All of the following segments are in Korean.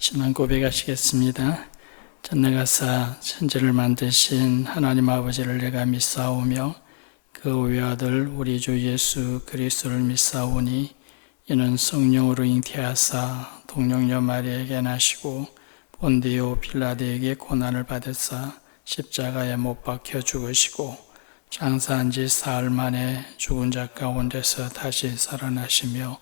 신앙 고백하시겠습니다. 전능하사 천지를 만드신 하나님 아버지를 내가 믿사오며 그 외아들 우리 주 예수 그리스도를 믿사오니 이는 성령으로 잉태하사 동령녀 마리아에게 나시고 본디오 빌라도에게 고난을 받으사 십자가에 못 박혀 죽으시고 장사한 지 사흘 만에 죽은 자 가운데서 다시 살아나시며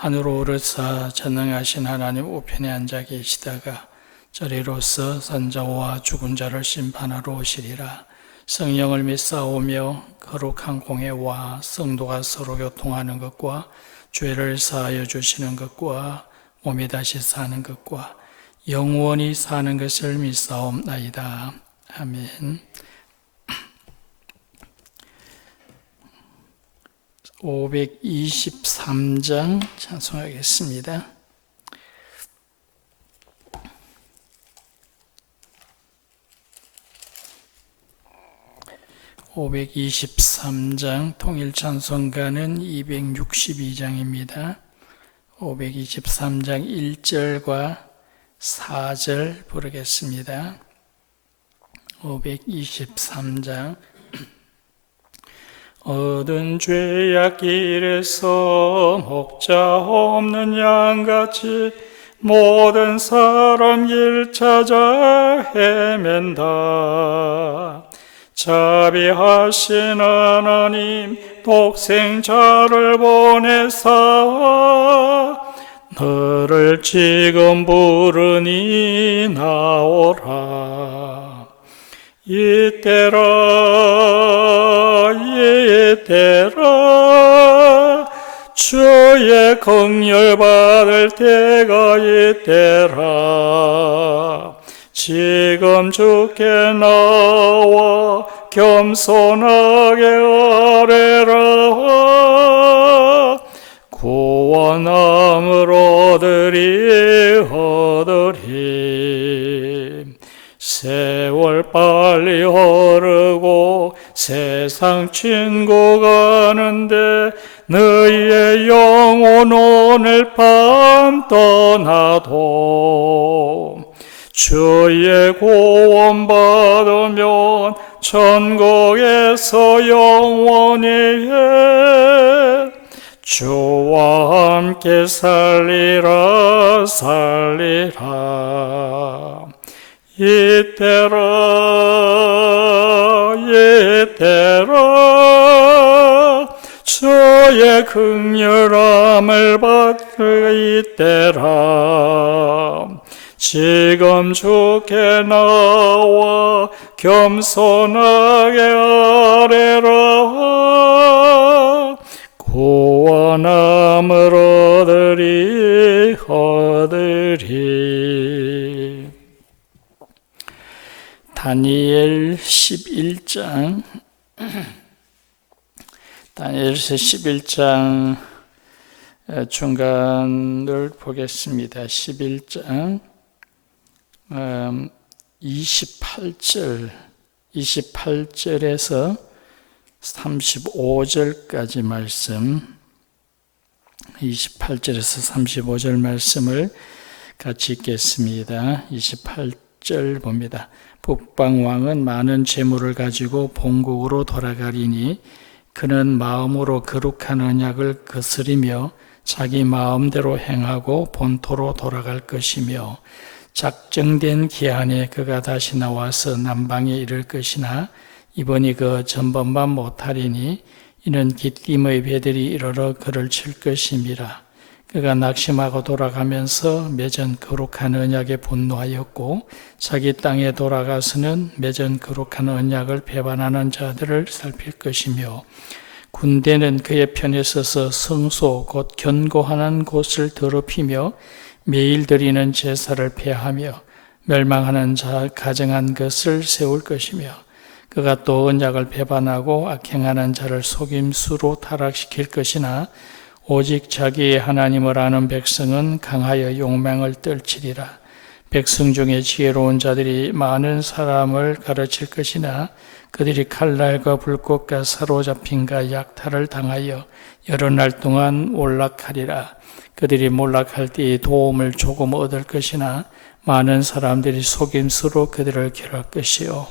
하늘로 오르사 전능하신 하나님 우편에 앉아 계시다가 저리로서 산자와 죽은 자를 심판하러 오시리라. 성령을 믿사오며 거룩한 공회와 성도가 서로 교통하는 것과 죄를 사하여 주시는 것과 몸이 다시 사는 것과 영원히 사는 것을 믿사옵나이다. 아멘. 523장 찬송하겠습니다. (523장) 통일찬송가는 262장입니다. 523장 1절과 4절 부르겠습니다. 523장 얻은 죄악 길에서 목자 없는 양같이 모든 사람 길 찾아 헤맨다. 자비하신 하나님 독생자를 보내사 너를 지금 부르니 나오라. 이때라 주의 긍휼 받을 때가 이때라. 지금 주께 나와 겸손하게 아뢰라. 구원함을 얻으리. 세월 빨리 흐르고 세상 친구 가는데 너희의 영혼 오늘 밤 떠나도 주의 구원 받으면 천국에서 영원히 주와 함께 살리라. 이때라 주의 긍휼함을 받을 이때라. 지금 주께 나와 겸손하게 아뢰라. 구원함을 얻으리. 다니엘 11장 다니엘서 11장 중간을 보겠습니다. 11장 28절에서 35절까지 말씀, 28절에서 35절 말씀을 같이 읽겠습니다. 28절 봅니다. 북방왕은 많은 재물을 가지고 본국으로 돌아가리니 그는 마음으로 거룩한 언약을 거스리며 자기 마음대로 행하고 본토로 돌아갈 것이며 작정된 기한에 그가 다시 나와서 남방에 이를 것이나 이번이 그 전번만 못하리니 이는 기띔의 배들이 이르러 그를 칠 것임이라. 그가 낙심하고 돌아가면서 맺은 거룩한 언약에 분노하였고 자기 땅에 돌아가서는 맺은 거룩한 언약을 배반하는 자들을 살필 것이며 군대는 그의 편에 서서 성소 곧 견고한 곳을 더럽히며 매일 드리는 제사를 폐하며 멸망하는 자 가정한 것을 세울 것이며 그가 또 언약을 배반하고 악행하는 자를 속임수로 타락시킬 것이나 오직 자기의 하나님을 아는 백성은 강하여 욕망을 떨치리라. 백성 중에 지혜로운 자들이 많은 사람을 가르칠 것이나 그들이 칼날과 불꽃과 사로잡힘과 약탈을 당하여 여러 날 동안 몰락하리라. 그들이 몰락할 때에 도움을 조금 얻을 것이나 많은 사람들이 속임수로 그들을 괴할 것이요.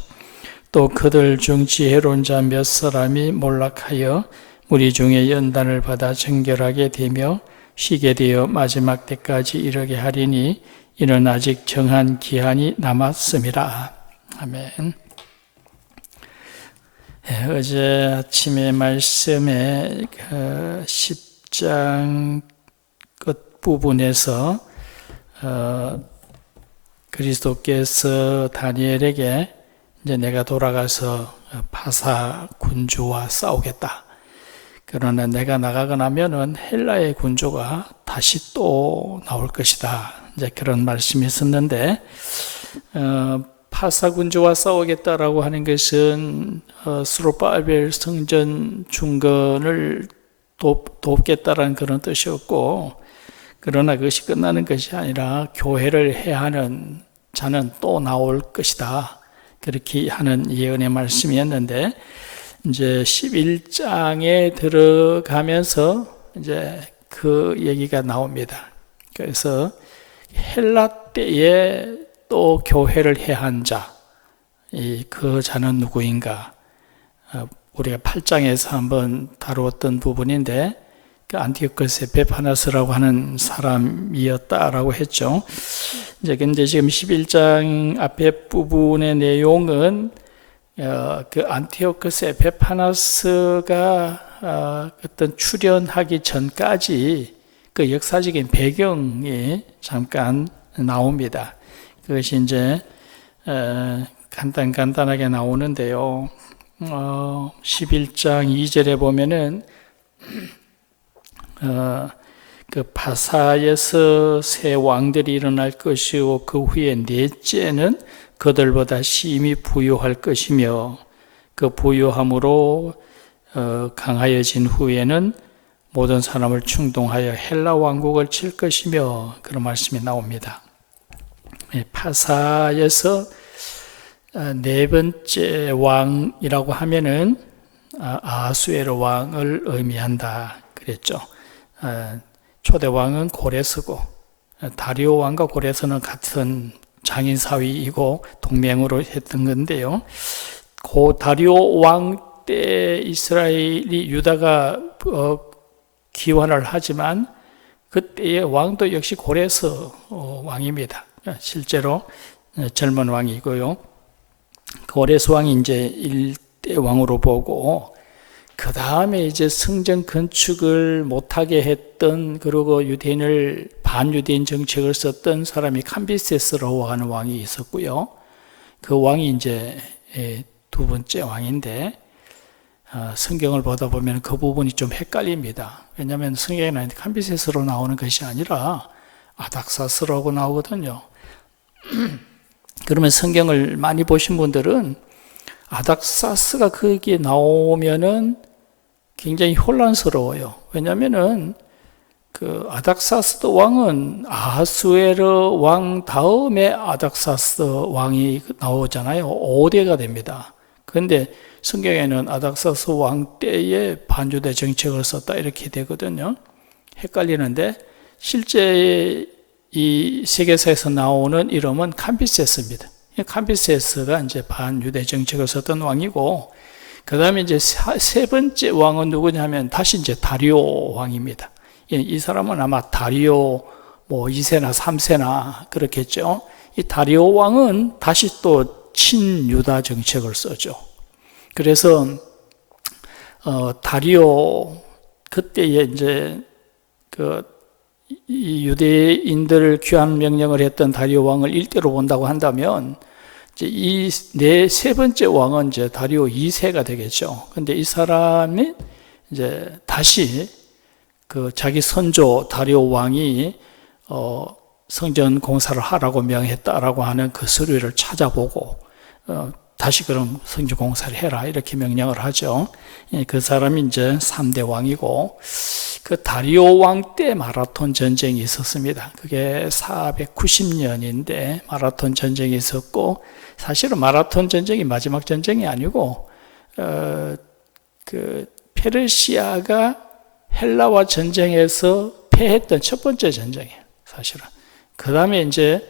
또 그들 중 지혜로운 자 몇 사람이 몰락하여 무리 중에 연단을 받아 정결하게 되며 쉬게 되어 마지막 때까지 이르게 하리니 이는 아직 정한 기한이 남았음이라. 아멘. 어제 아침에 말씀에 10장 끝부분에서 그리스도께서 다니엘에게 이제 내가 돌아가서 파사 군주와 싸우겠다. 그러나 내가 나가고 나면은 헬라의 군주가 다시 또 나올 것이다. 이제 그런 말씀이 있었는데, 파사 군주와 싸우겠다라고 하는 것은 스룹바벨 성전 중건을 돕겠다라는 그런 뜻이었고, 그러나 그것이 끝나는 것이 아니라 교회를 해야 하는 자는 또 나올 것이다. 그렇게 하는 예언의 말씀이었는데, 이제 11장에 들어가면서 이제 그 얘기가 나옵니다. 그래서 헬라 때에 또 교회를 해야 한 자, 그 자는 누구인가? 우리가 8장에서 한번 다루었던 부분인데, 그 안티오코스 에페파나스라고 하는 사람이었다라고 했죠. 이제 근데 지금 11장 앞에 부분의 내용은 그 안티오코스 에페파나스가 어떤 출현하기 전까지 그 역사적인 배경이 잠깐 나옵니다. 그것이 이제 간단하게 나오는데요. 11장 2절에 보면은 그 파사에서 새 왕들이 일어날 것이고 그 후에 넷째는 그들보다 심히 부유할 것이며 그 부유함으로 강하여진 후에는 모든 사람을 충동하여 헬라 왕국을 칠 것이며 그런 말씀이 나옵니다. 파사에서 네 번째 왕이라고 하면은 아하수에로 왕을 의미한다 그랬죠. 초대 왕은 고레스고 다리오 왕과 고레스는 같은 장인 사위이고 동맹으로 했던 건데요. 그 다리오 왕 때 이스라엘이 유다가 기원을 하지만 그때의 왕도 역시 고레스 왕입니다. 실제로 젊은 왕이고요. 고레스 왕이 이제 1대 왕으로 보고 그 다음에 이제 성전 건축을 못하게 했던 그리고 유대인을 반유대인 정책을 썼던 사람이 캄비세스라고 하는 왕이 있었고요. 그 왕이 이제 두 번째 왕인데 성경을 보다 보면 그 부분이 좀 헷갈립니다. 왜냐하면 성경에는 캄비세스로 나오는 것이 아니라 아닥사스라고 나오거든요. 그러면 성경을 많이 보신 분들은 아닥사스가 거기에 나오면은 굉장히 혼란스러워요. 왜냐하면은 그 아닥사스 왕은 아하수에르 왕 다음에 아닥사스 왕이 나오잖아요. 5대가 됩니다. 그런데 성경에는 아닥사스 왕 때에 반주대 정책을 썼다 이렇게 되거든요. 헷갈리는데 실제 이 세계사에서 나오는 이름은 캄비세스입니다. 캄비세스가 이제 반유대 정책을 썼던 왕이고, 그 다음에 이제 세 번째 왕은 누구냐면 다시 이제 다리오 왕입니다. 이 사람은 아마 다리오 2세나 3세나 그렇겠죠. 이 다리오 왕은 다시 또 친유다 정책을 써죠. 그래서 다리오 그때에 이제 이 유대인들을 귀환 명령을 했던 다리오 왕을 일대로 본다고 한다면 이제 이 세 번째 왕은 이제 다리오 2세가 되겠죠. 근데 이 사람이 이제 다시 그 자기 선조 다리오 왕이 성전 공사를 하라고 명했다라고 하는 그 서류를 찾아보고 다시 그럼 성주 공사를 해라 이렇게 명령을 하죠. 그 사람이 이제 3대 왕이고, 그 다리오 왕 때 마라톤 전쟁이 있었습니다. 그게 490년인데 마라톤 전쟁이 있었고, 사실은 마라톤 전쟁이 마지막 전쟁이 아니고 그 페르시아가 헬라와 전쟁에서 패했던 첫 번째 전쟁이에요, 사실은. 그 다음에 이제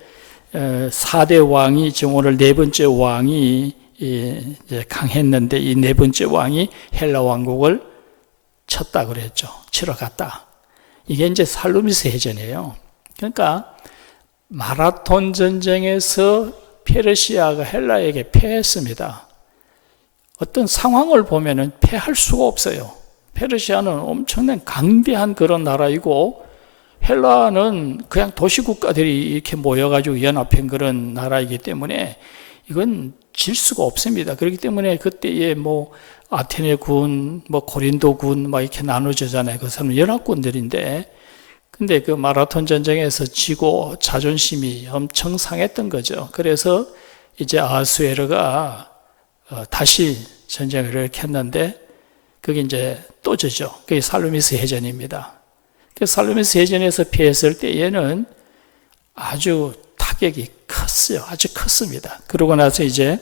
4대 왕이, 지금 오늘 네 번째 왕이 이제 강했는데, 이 네 번째 왕이 헬라 왕국을 쳤다 그랬죠. 치러 갔다. 이게 이제 살루미스 해전이에요. 그러니까 마라톤 전쟁에서 페르시아가 헬라에게 패했습니다. 어떤 상황을 보면은 패할 수가 없어요. 페르시아는 엄청난 강대한 그런 나라이고, 헬라는 그냥 도시국가들이 이렇게 모여가지고 연합한 그런 나라이기 때문에 이건 질 수가 없습니다. 그렇기 때문에 그때에 뭐 아테네 군, 뭐 고린도 군, 막 이렇게 나눠지잖아요. 그 사람은 연합군들인데, 근데 그 마라톤 전쟁에서 지고 자존심이 엄청 상했던 거죠. 그래서 이제 아하수에르가 다시 전쟁을 이렇게 했는데, 그게 이제 또 져죠. 그게 살루미스 해전입니다. 그 살루미스 해전에서 피했을 때에는 아주 타격이 컸어요. 아주 컸습니다. 그러고 나서 이제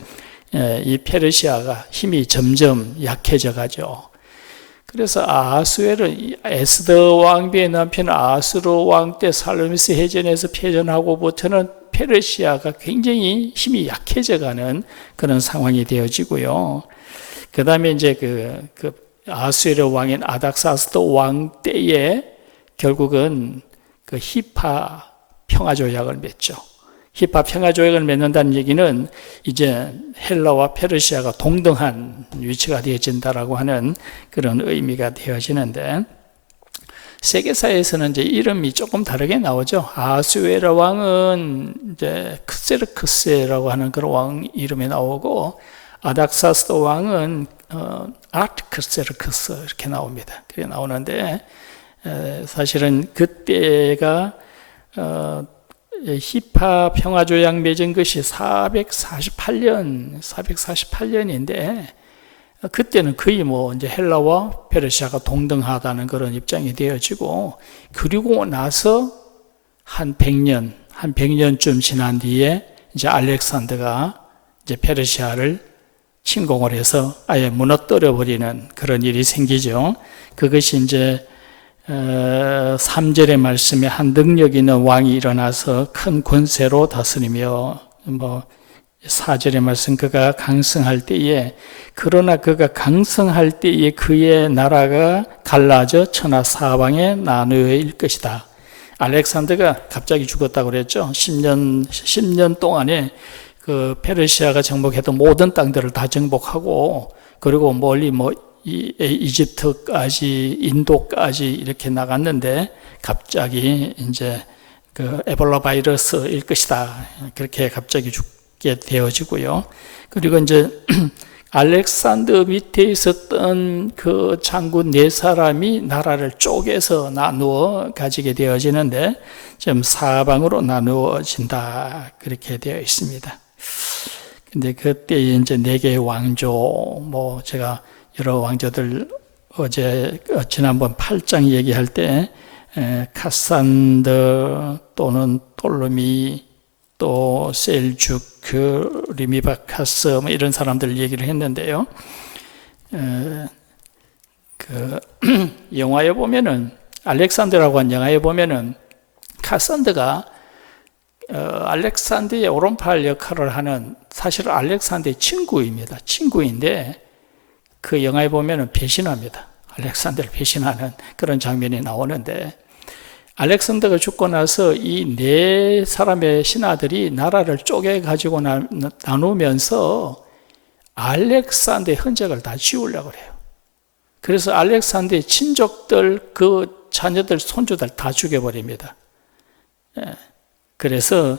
이 페르시아가 힘이 점점 약해져 가죠. 그래서 아하수에르, 에스더 왕비의 남편 아하수르 왕 때 살루미스 해전에서 패전하고부터는 페르시아가 굉장히 힘이 약해져 가는 그런 상황이 되어지고요. 그 다음에 이제 그 아하수에르 왕인 아닥사스도 왕 때에 결국은 그 히파 평화조약을 맺죠. 히파 평화조약을 맺는다는 얘기는 이제 헬라와 페르시아가 동등한 위치가 되어진다라고 하는 그런 의미가 되어지는데, 세계사에서는 이제 이름이 조금 다르게 나오죠. 아하수에르 왕은 이제 크세르크스라고 하는 그런 왕 이름이 나오고, 아닥사스도 왕은 아르트크세르크스 이렇게 나옵니다. 그게 나오는데, 사실은 그때가 히파 평화조약 맺은 것이 448년인데, 그때는 거의 뭐 이제 헬라와 페르시아가 동등하다는 그런 입장이 되어지고, 그리고 나서 한 100년쯤 지난 뒤에 이제 알렉산더가 이제 페르시아를 침공을 해서 아예 무너뜨려 버리는 그런 일이 생기죠. 그것이 이제 3절의 말씀에 한 능력 있는 왕이 일어나서 큰 권세로 다스리며, 뭐 4절의 말씀, 그가 강성할 때에, 그러나 그가 강성할 때에 그의 나라가 갈라져 천하 사방에 나누어질 것이다. 알렉산더가 갑자기 죽었다고 그랬죠. 10년 동안에 그 페르시아가 정복했던 모든 땅들을 다 정복하고, 그리고 멀리 뭐 이집트까지, 인도까지 이렇게 나갔는데, 갑자기 이제 그 에볼라 바이러스일 것이다, 그렇게 갑자기 죽게 되어지고요. 그리고 이제 알렉산더 밑에 있었던 그 장군 4사람이 나라를 쪼개서 나누어 가지게 되어지는데, 지금 사방으로 나누어진다, 그렇게 되어 있습니다. 근데 그때 이제 4개의 왕조, 뭐 제가 여러 왕조들 어제 지난번 8장 얘기할 때 카산더 또는 톨로미, 또 셀주크, 리미바카스 뭐 이런 사람들 얘기를 했는데요. 그 영화에 보면은, 알렉산더라고 한 영화에 보면은 카산더가 알렉산더의 오른팔 역할을 하는, 사실 알렉산더의 친구입니다. 친구인데 그 영화에 보면은 배신합니다. 알렉산더를 배신하는 그런 장면이 나오는데, 알렉산더가 죽고 나서 이 4사람의 신하들이 나라를 쪼개 가지고 나누면서 알렉산더의 흔적을 다 지우려고 그래요. 그래서 알렉산더의 친족들, 그 자녀들, 손주들 다 죽여버립니다. 그래서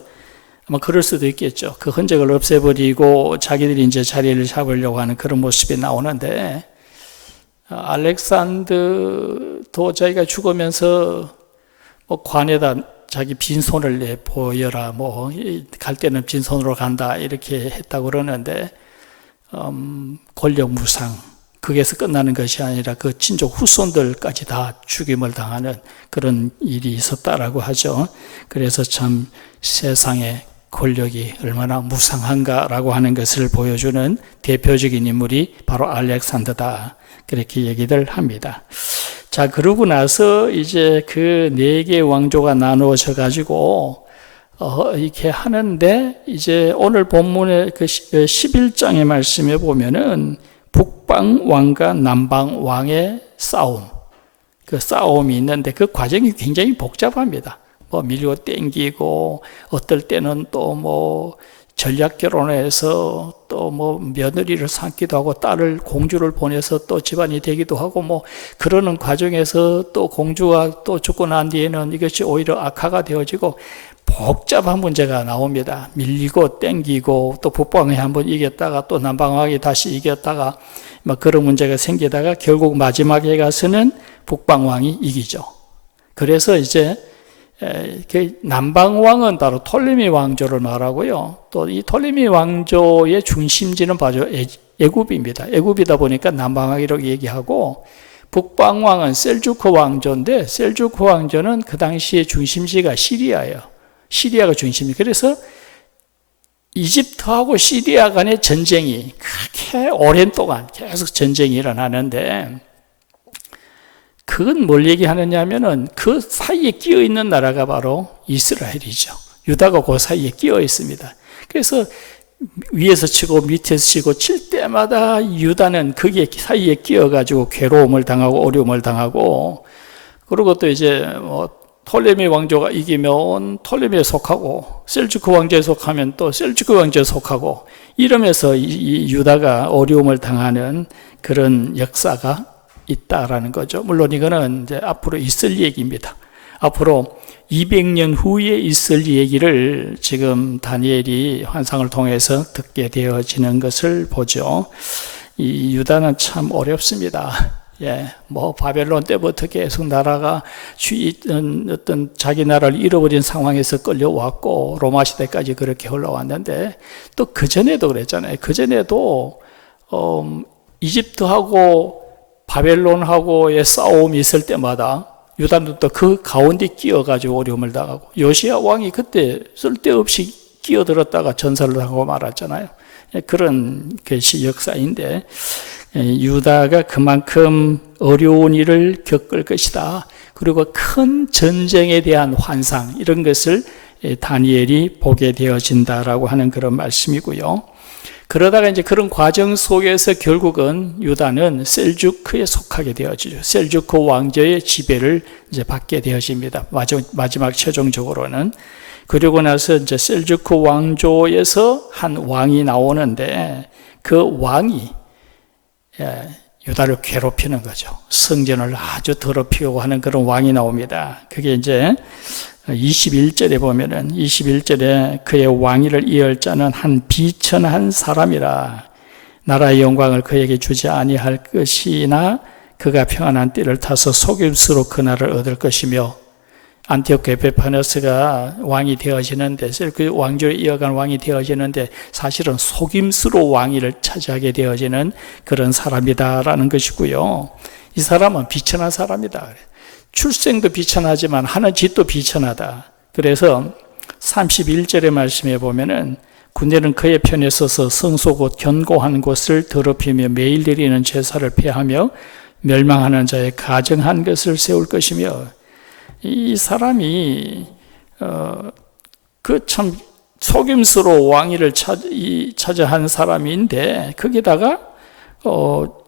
아마 그럴 수도 있겠죠. 그 흔적을 없애버리고 자기들이 이제 자리를 잡으려고 하는 그런 모습이 나오는데, 알렉산더도 자기가 죽으면서 뭐 관에다 자기 빈손을 내 보여라, 뭐 갈 때는 빈손으로 간다, 이렇게 했다고 그러는데, 권력 무상, 거기에서 끝나는 것이 아니라 그 친족 후손들까지 다 죽임을 당하는 그런 일이 있었다라고 하죠. 그래서 참 세상의 권력이 얼마나 무상한가라고 하는 것을 보여주는 대표적인 인물이 바로 알렉산더다, 그렇게 얘기들 합니다. 자, 그러고 나서 이제 그 4개의 왕조가 나누어져 가지고 이렇게 하는데, 이제 오늘 본문의 그 11장의 말씀에 보면은 북방 왕과 남방 왕의 싸움, 그 싸움이 있는데 그 과정이 굉장히 복잡합니다. 뭐 밀고 땡기고, 어떨 때는 또 뭐 전략 결혼해서 또 뭐 며느리를 삼기도 하고, 딸을 공주를 보내서 또 집안이 되기도 하고, 뭐 그러는 과정에서 또 공주가 또 죽고 난 뒤에는 이것이 오히려 악화가 되어지고 복잡한 문제가 나옵니다. 밀리고 땡기고, 또 북방이 한번 이겼다가 또 남방왕이 다시 이겼다가 막 그런 문제가 생기다가 결국 마지막에 가서는 북방왕이 이기죠. 그래서 이제 남방왕은 바로 톨레미 왕조를 말하고요. 또 이 톨레미 왕조의 중심지는 바로 애굽입니다. 애굽이다 보니까 남방왕이라고 얘기하고, 북방왕은 셀주크 왕조인데, 셀주크 왕조는 그 당시에 중심지가 시리아예요. 시리아가 중심이. 그래서 이집트하고 시리아 간의 전쟁이 그렇게 오랜 동안 계속 전쟁이 일어나는데, 그건 뭘 얘기하느냐 하면은 그 사이에 끼어 있는 나라가 바로 이스라엘이죠. 유다가 그 사이에 끼어 있습니다. 그래서 위에서 치고 밑에서 치고 칠 때마다 유다는 거기에 사이에 끼어가지고 괴로움을 당하고 어려움을 당하고, 그리고 또 이제 뭐 톨레미 왕조가 이기면 톨레미에 속하고, 셀주크 왕조에 속하면 또 셀주크 왕조에 속하고, 이러면서 이 유다가 어려움을 당하는 그런 역사가 있다라는 거죠. 물론 이거는 이제 앞으로 있을 얘기입니다. 앞으로 200년 후에 있을 얘기를 지금 다니엘이 환상을 통해서 듣게 되어지는 것을 보죠. 이 유다는 참 어렵습니다. 뭐 바벨론 때부터 계속 나라가 어떤 자기 나라를 잃어버린 상황에서 끌려왔고, 로마 시대까지 그렇게 흘러왔는데, 또 그전에도 그랬잖아요. 그전에도 이집트하고 바벨론하고의 싸움이 있을 때마다 유다는 또 그 가운데 끼어가지고 어려움을 당하고, 요시야 왕이 그때 쓸데없이 끼어들었다가 전사를 하고 말았잖아요. 그런 것이 역사인데, 유다가 그만큼 어려운 일을 겪을 것이다. 그리고 큰 전쟁에 대한 환상, 이런 것을 다니엘이 보게 되어진다라고 하는 그런 말씀이고요. 그러다가 이제 그런 과정 속에서 결국은 유다는 셀주크에 속하게 되어지죠. 셀주크 왕조의 지배를 이제 받게 되어집니다. 마지막 최종적으로는. 그리고 나서 이제 셀주크 왕조에서 한 왕이 나오는데, 그 왕이 유다를 괴롭히는 거죠. 성전을 아주 더럽히고 하는 그런 왕이 나옵니다. 그게 이제 21절에 보면은, 21절에 그의 왕위를 이을 자는 한 비천한 사람이라, 나라의 영광을 그에게 주지 아니할 것이나 그가 평안한 띠를 타서 속임수로 그 나라를 얻을 것이며, 안티오크 에피파네스가 왕이 되어지는데, 그 왕조를 이어간 왕이 되어지는데 사실은 속임수로 왕위를 차지하게 되어지는 그런 사람이다라는 것이고요. 이 사람은 비천한 사람이다. 출생도 비천하지만 하는 짓도 비천하다. 그래서 31절의 말씀에 보면은, 군대는 그의 편에 서서 성소 곧 견고한 곳을 더럽히며 매일 드리는 제사를 폐하며 멸망하는 자의 가정한 것을 세울 것이며, 이 사람이 그 참 속임수로 왕위를 차지한 사람인데, 거기다가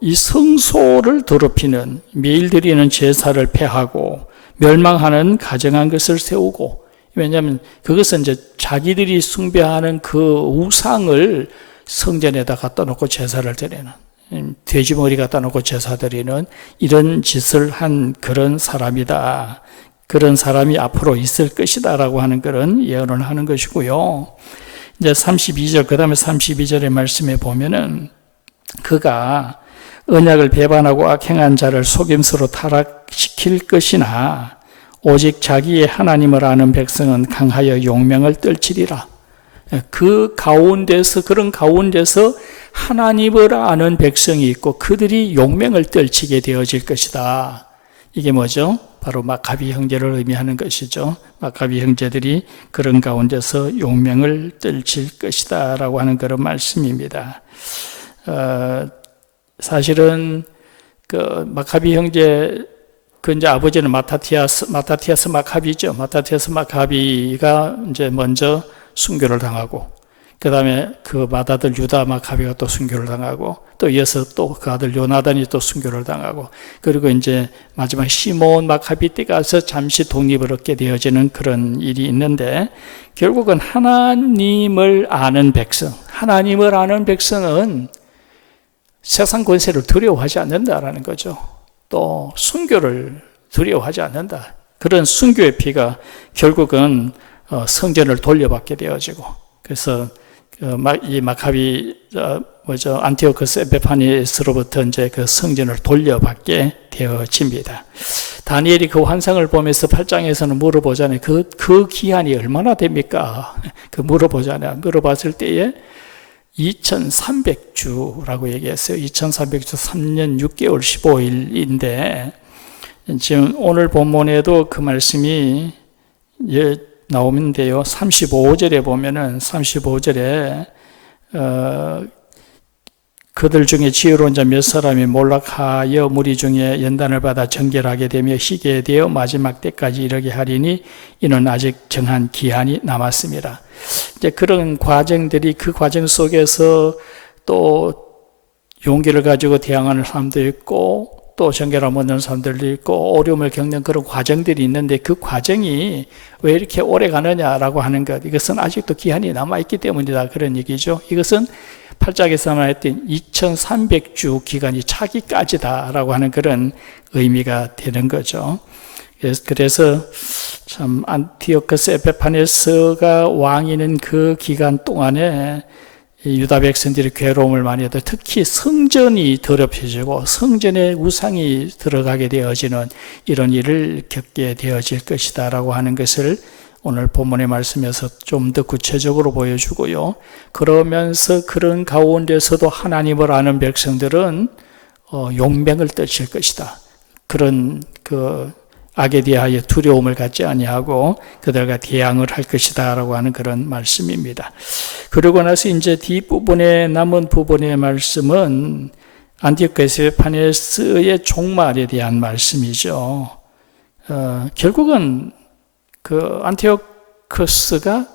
이 성소를 더럽히는, 매일 드리는 제사를 폐하고 멸망하는 가정한 것을 세우고, 왜냐하면 그것은 이제 자기들이 숭배하는 그 우상을 성전에다 갖다 놓고 제사를 드리는, 돼지머리 갖다 놓고 제사 드리는 이런 짓을 한 그런 사람이다. 그런 사람이 앞으로 있을 것이다라고 하는 그런 예언을 하는 것이고요. 이제 32절, 그 다음에 32절의 말씀에 보면은, 그가 언약을 배반하고 악행한 자를 속임수로 타락시킬 것이나 오직 자기의 하나님을 아는 백성은 강하여 용명을 떨치리라. 그 가운데서, 그런 가운데서 하나님을 아는 백성이 있고 그들이 용맹을 떨치게 되어질 것이다. 이게 뭐죠? 바로 마카비 형제를 의미하는 것이죠. 마카비 형제들이 그런 가운데서 용맹을 떨칠 것이다 라고 하는 그런 말씀입니다. 사실은 그 마카비 형제, 그 이제 아버지는 마타티아스 마카비죠. 마타티아스 마카비가 이제 먼저 순교를 당하고, 그 다음에 그 맏아들 유다 마카비가 또 순교를 당하고, 또 이어서 또 그 아들 요나단이 또 순교를 당하고, 그리고 이제 마지막 시몬 마카비 때 가서 잠시 독립을 얻게 되어지는 그런 일이 있는데, 결국은 하나님을 아는 백성은 세상 권세를 두려워하지 않는다라는 거죠. 또 순교를 두려워하지 않는다. 그런 순교의 피가 결국은 성전을 돌려받게 되어지고, 그래서 이 마카비 안티오코스 에베파니스로부터 이제 그 성전을 돌려받게 되어집니다. 다니엘이 그 환상을 보면서 8장에서는 물어보잖아요. 그 기한이 얼마나 됩니까? 물어봤을 때에 2300주라고 얘기했어요. 2300주 3년 6개월 15일인데, 지금 오늘 본문에도 그 말씀이 나오는데요. 35절에 보면은 35절에 그들 중에 지혜로운 자 몇 사람이 몰락하여 무리 중에 연단을 받아 정결하게 되며 희게 되어 마지막 때까지 이르게 하리니 이는 아직 정한 기한이 남았습니다. 이제 그런 과정들이, 그 과정 속에서 또 용기를 가지고 대항하는 사람도 있고, 또 정결함 얻는 사람들도 있고, 어려움을 겪는 그런 과정들이 있는데, 그 과정이 왜 이렇게 오래 가느냐라고 하는 것, 이것은 아직도 기한이 남아있기 때문이다, 그런 얘기죠. 이것은 8장에서 말했던 2300주 기간이 차기까지다라고 하는 그런 의미가 되는 거죠. 그래서 참 안티오코스 에페파네스가 왕이는 그 기간 동안에 유다 백성들이 괴로움을 많이 하다, 특히 성전이 더럽혀지고 성전에 우상이 들어가게 되어지는 이런 일을 겪게 되어질 것이다 라고 하는 것을 오늘 본문의 말씀에서 좀 더 구체적으로 보여주고요. 그러면서 그런 가운데서도 하나님을 아는 백성들은 용맹을 떨칠 것이다. 그런 악에 대하여 두려움을 갖지 아니하고 그들과 대항을 할 것이다 라고 하는 그런 말씀입니다. 그러고 나서 이제 뒷부분에 남은 부분의 말씀은 안티오코스 에페파네스의 종말에 대한 말씀이죠. 결국은 그 안티오코스가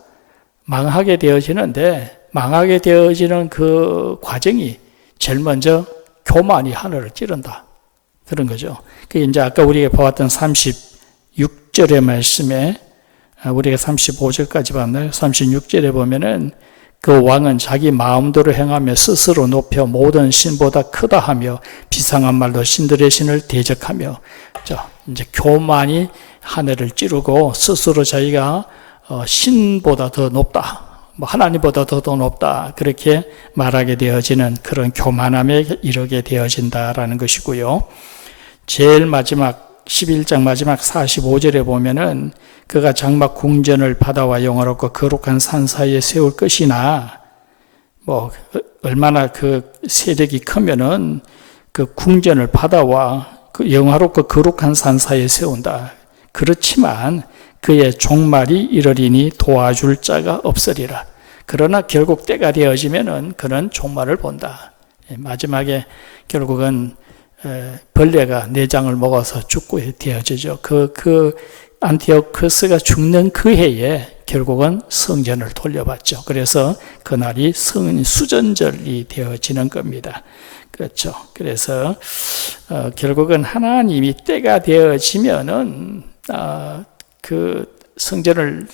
망하게 되어지는데, 망하게 되어지는 그 과정이 제일 먼저 교만이 하늘을 찌른다, 그런 거죠. 그게 이제 아까 우리가 보았던 36절의 말씀에, 우리가 35절까지 봤나요? 36절에 보면은 그 왕은 자기 마음대로 행하며 스스로 높여 모든 신보다 크다 하며 비상한 말로 신들의 신을 대적하며, 이제 교만이 하늘을 찌르고 스스로 자기가 신보다 더 높다, 하나님보다 더 높다, 그렇게 말하게 되어지는 그런 교만함에 이르게 되어진다라는 것이고요. 제일 마지막 11장 마지막 45절에 보면은 그가 장막 궁전을 바다와 영화롭고 거룩한 산 사이에 세울 것이나, 얼마나 그 세력이 크면은 그 궁전을 바다와 그 영화롭고 거룩한 산 사이에 세운다. 그렇지만 그의 종말이 이르리니 도와줄 자가 없으리라. 그러나 결국 때가 되어지면은 그는 종말을 본다. 마지막에 결국은 벌레가 내장을 먹어서 죽고 되어지죠. 그 안티오코스가 죽는 그 해에 결국은 성전을 돌려받죠. 그래서 그날이 수전절이 되어지는 겁니다. 그렇죠. 그래서 결국은 하나님이 때가 되어지면은 그 성전을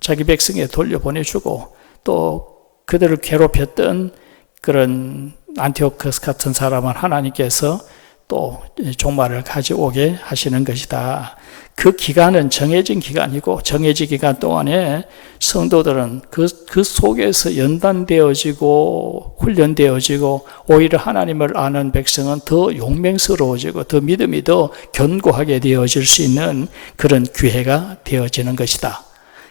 자기 백성에 돌려보내주고, 또 그들을 괴롭혔던 그런 안티오코스 같은 사람은 하나님께서 또 종말을 가져오게 하시는 것이다. 그 기간은 정해진 기간이고, 정해진 기간 동안에 성도들은 그 속에서 연단되어지고 훈련되어지고, 오히려 하나님을 아는 백성은 더 용맹스러워지고 더 믿음이 더 견고하게 되어질 수 있는 그런 기회가 되어지는 것이다.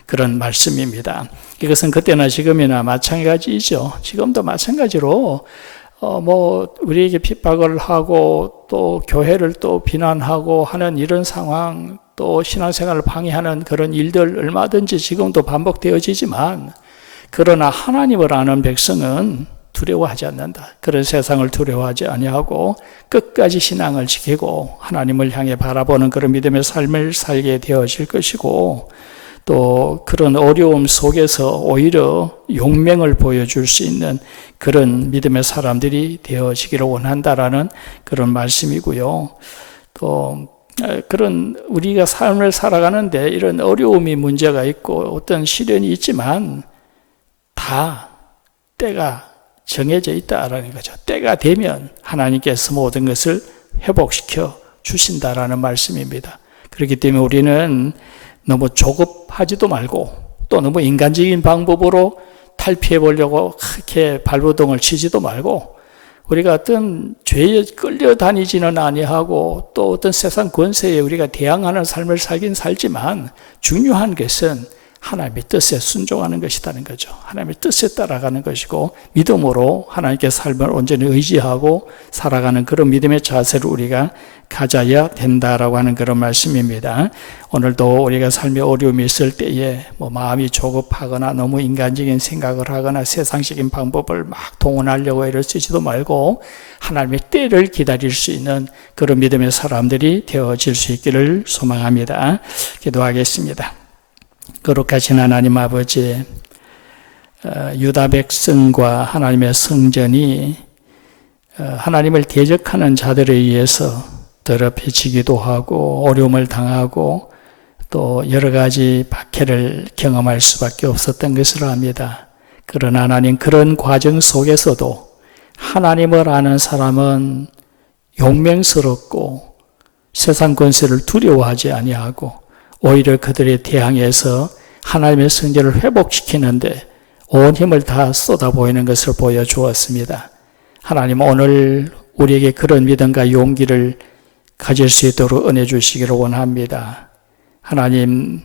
그런 말씀입니다. 이것은 그때나 지금이나 마찬가지죠. 지금도 마찬가지로 우리에게 핍박을 하고 또 교회를 또 비난하고 하는 이런 상황, 또 신앙생활을 방해하는 그런 일들 얼마든지 지금도 반복되어지지만, 그러나 하나님을 아는 백성은 두려워하지 않는다. 그런 세상을 두려워하지 아니하고 끝까지 신앙을 지키고 하나님을 향해 바라보는 그런 믿음의 삶을 살게 되어질 것이고, 또 그런 어려움 속에서 오히려 용맹을 보여줄 수 있는 그런 믿음의 사람들이 되어지기를 원한다라는 그런 말씀이고요. 또 그런 우리가 삶을 살아가는데 이런 어려움이 문제가 있고 어떤 시련이 있지만 다 때가 정해져 있다라는 거죠. 때가 되면 하나님께서 모든 것을 회복시켜 주신다라는 말씀입니다. 그렇기 때문에 우리는 너무 조급하지도 말고 또 너무 인간적인 방법으로 탈피해 보려고 그렇게 발버둥을 치지도 말고, 우리가 어떤 죄에 끌려다니지는 아니하고 또 어떤 세상 권세에 우리가 대항하는 삶을 살긴 살지만, 중요한 것은 하나님의 뜻에 순종하는 것이라는 거죠. 하나님의 뜻에 따라가는 것이고 믿음으로 하나님께 삶을 온전히 의지하고 살아가는 그런 믿음의 자세를 우리가 가져야 된다라고 하는 그런 말씀입니다. 오늘도 우리가 삶에 어려움이 있을 때에 마음이 조급하거나 너무 인간적인 생각을 하거나 세상적인 방법을 막 동원하려고 애를 쓰지도 말고 하나님의 때를 기다릴 수 있는 그런 믿음의 사람들이 되어질 수 있기를 소망합니다. 기도하겠습니다. 거룩하신 하나님 아버지, 유다 백성과 하나님의 성전이 하나님을 대적하는 자들에 의해서 더럽혀지기도 하고 어려움을 당하고 또 여러 가지 박해를 경험할 수밖에 없었던 것을 압니다. 그러나 하나님, 그런 과정 속에서도 하나님을 아는 사람은 용맹스럽고 세상 권세를 두려워하지 아니하고 오히려 그들에 대항해서 하나님의 성전을 회복시키는데 온 힘을 다 쏟아보이는 것을 보여주었습니다. 하나님, 오늘 우리에게 그런 믿음과 용기를 가질 수 있도록 은혜 주시기를 원합니다. 하나님,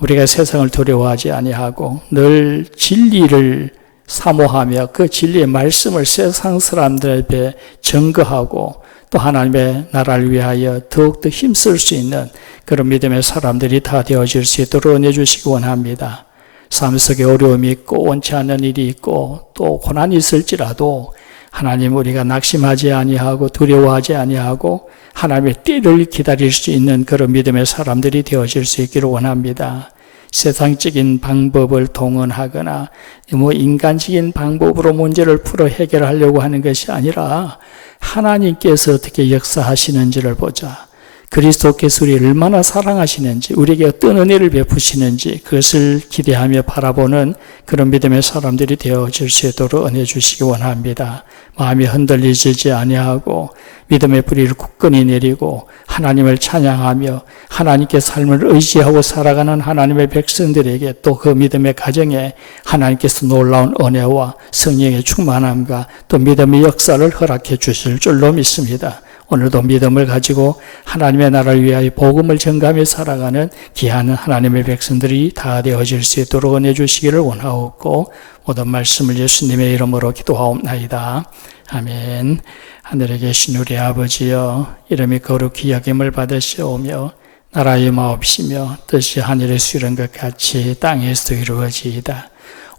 우리가 세상을 두려워하지 아니하고 늘 진리를 사모하며 그 진리의 말씀을 세상 사람들 앞에 증거하고 또 하나님의 나라를 위하여 더욱더 힘쓸 수 있는 그런 믿음의 사람들이 다 되어질 수 있도록 은혜 주시기 원합니다. 삶 속에 어려움이 있고 원치 않는 일이 있고 또 고난이 있을지라도 하나님, 우리가 낙심하지 아니하고 두려워하지 아니하고 하나님의 때를 기다릴 수 있는 그런 믿음의 사람들이 되어질 수 있기를 원합니다. 세상적인 방법을 동원하거나 인간적인 방법으로 문제를 풀어 해결하려고 하는 것이 아니라 하나님께서 어떻게 역사하시는지를 보자. 그리스도께서 우리를 얼마나 사랑하시는지, 우리에게 어떤 은혜를 베푸시는지 그것을 기대하며 바라보는 그런 믿음의 사람들이 되어질 수 있도록 은혜 주시기 원합니다. 마음이 흔들리지 아니하고 믿음의 뿌리를 굳건히 내리고 하나님을 찬양하며 하나님께 삶을 의지하고 살아가는 하나님의 백성들에게 또 그 믿음의 가정에 하나님께서 놀라운 은혜와 성령의 충만함과 또 믿음의 역사를 허락해 주실 줄로 믿습니다. 오늘도 믿음을 가지고 하나님의 나라를 위하여 복음을 전가하며 살아가는 귀한 하나님의 백성들이 다 되어질 수 있도록 은혜 주시기를 원하옵고 모든 말씀을 예수님의 이름으로 기도하옵나이다. 아멘. 하늘에 계신 우리 아버지여, 이름이 거룩히 여김을 받으시오며 나라의 마옵시며 뜻이 하늘에서 이룬 것 같이 땅에서도 이루어지이다.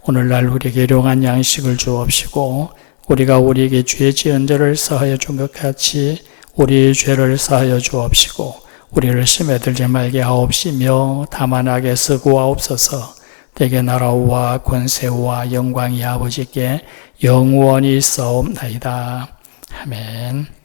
오늘날 우리에게 일용할 양식을 주옵시고 우리가 우리에게 죄 지은 자를 사하여 준 것 같이 우리의 죄를 사하여 주옵시고 우리를 시험에 들지 말게 하옵시며 다만 악에서 구하옵소서. 대개 나라와 권세와 영광이 아버지께 영원히 있사옵나이다. 아멘.